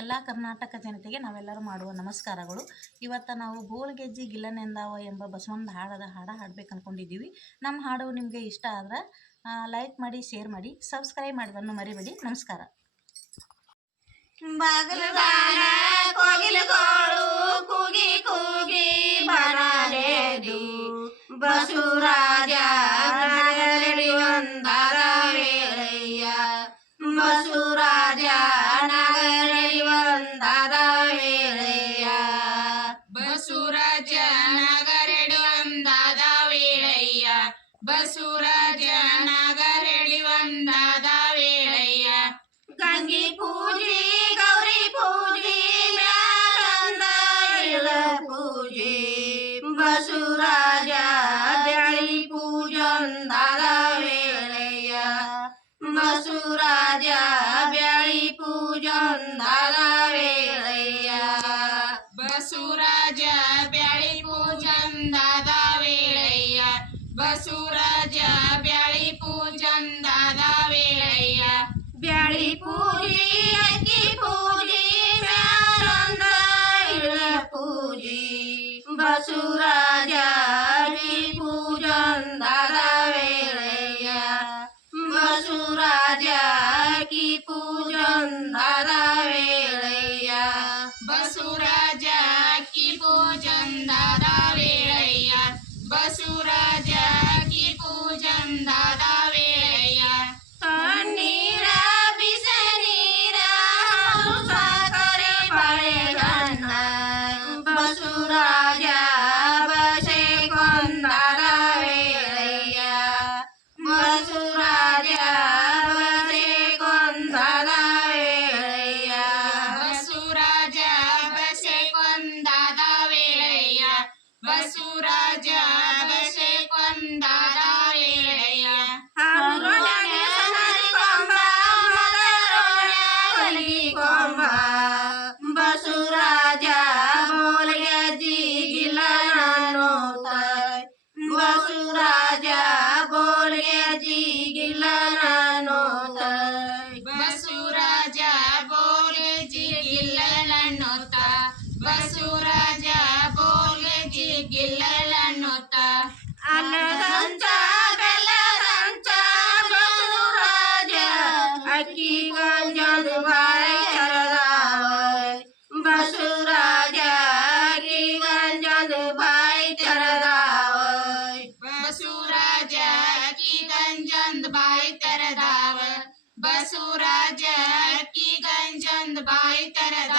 ಎಲ್ಲ ಕರ್ನಾಟಕ ಜನತೆಗೆ ನಾವೆಲ್ಲರೂ ಮಾಡುವ ನಮಸ್ಕಾರಗಳು. ಇವತ್ತು ನಾವು ಗೋಲ್ಗೆಜ್ಜಿ ಗಿಲ್ಲನೆಂದಾವ ಎಂಬ ಬಸವಣ್ಣನ ಹಾಡ ಹಾಡ್ಬೇಕು ಅಂದ್ಕೊಂಡಿದ್ದೀವಿ. ನಮ್ಮ ಹಾಡು ನಿಮಗೆ ಇಷ್ಟ ಆದ್ರೆ ಲೈಕ್ ಮಾಡಿ, ಶೇರ್ ಮಾಡಿ, ಸಬ್ಸ್ಕ್ರೈಬ್ ಮಾಡೋದನ್ನು ಮರಿಬೇಡಿ. ನಮಸ್ಕಾರ. ಬಾಗಲದಾನ ಕೋಗಿಲುಗಳು ಕೂಗಿ ಕೂಗಿ ಬರಲೇದು, ಬಸವರಾಜ ನಗರಡಿ ಒಂದಾದ ವೇಳೆಯ, ಬಸವರಾಜ ನಗರಡಿ ಒಂದಾದ ವೇಳೆಯ, ಬಸವರಾಜ ನಗರಡಿ ಒಂದಾದ ವೇಳೆಯ, ಬಸವರಾಜ ನಗರಡಿ ಒಂದಾದ ವೇಳೆಯ, ಗಂಗಿ ಪೂಜೆ ಗೌರಿ ಪೂಜೆ ಮ್ಯಾಲಂದ ಇಳ ಪೂಜೆ, ಬಸವರಾಜ ಬ್ಯಾಳಿ ಪೂಜೊಂದಾದ ವೇಳೆಯ, ಬಸವರಾಜ ಬ್ಯಾಳಿ ಪೂಜೊಂದಾದ ವೇಳೆಯ, ಬಸವರಾಜ ಬ್ಯಾಳಿ ಪೂಜೊಂದಾದ ವೇಳೆಯ, ಬಸವರಾಜ ಬ್ಯಾಳಿ ಪೂಜೊಂದಾದ ವೇಳೆಯ, ಬ್ಯಾಳಿ ಪೂಜೆ ಅಕ್ಕಿ ಪೂಜೆ ಮ್ಯಾಲಂದ ಇಳ ಪೂಜೆ, ಬಸವರಾಜ ಅಕ್ಕಿ ಪೂಜೊಂದಾದ ವೇಳೆಯ, ಬಸವರಾಜ ಅಕ್ಕಿ ಪೂಜೊಂದಾದ ವೇಳೆಯ, ಬಸವರಾಜ ಅಕ್ಕಿ ಪೂಜೊಂದಾದ ವೇಳೆಯ, ಬಸವರಾಜ ಅಕ್ಕಿ ಪೂಜೊಂದಾದ ವೇಳೆಯ, ತಣ್ಣೀರ ಬಿಸಿನೀರ ಸಾಕರೆ ಬಾಳೆಹಣ್ಣ, ಬಸವರಾಜ ಬಸೆ ಕೊಂದಾದ ವೇಳೆಯ, ಬಸವರಾಜ ಬಸೆ ಕೊಂದಾದ ವೇಳೆಯ, ಬಸವರಾಜ ಬಸೆ ಕೊಂದಾದ ವೇಳೆಯ, ಬಸವರಾಜ ಬಸೆ ಕೊಂದಾದ ವೇಳೆಯ, ಹರಳೊಳಗೆ ಸನದಿ ಕೊಂಬ ಮಲರೊಳಗೆ ಕೊಂಬ, ಬಸವರಾಜ ಬೋಲ್ಗೆಜ್ಜಿ ಗಿಲ್ಲನನ್ನೋತ, ಬಸವರಾಜ ಬೋಲ್ಗೆಜ್ಜಿ ಗಿಲ್ಲನನ್ನೋತ, ಬಸವರಾಜ ಬೋಲ್ಗೆಜ್ಜಿ ಗಿಲ್ಲನನ್ನೋತ, ಬಸವರಾಜ ಬೋಲ್ಗೆಜ್ಜಿ ಗಿಲ್ಲನನ್ನೋತ, ಅನ್ನದಂಚ ಬೆಲ್ಲದಂಚ ಬಸವರಾಜ ಅಕ್ಕಿ ಗಂಜದ ಬಾಯಿ ತೆರೆದಾವ, ಬಸವರಾಜ ಅಕ್ಕಿ ಗಂಜದ ಬಾಯಿ ತೆರೆದಾವ, ಬಸವರಾಜ ಅಕ್ಕಿ ಗಂಜದ ಬಾಯಿ ತೆರೆದಾವ, ಬಸವರಾಜ ಅಕ್ಕಿ ಗಂಜದ ಬಾಯಿ ತೆರೆದಾವ.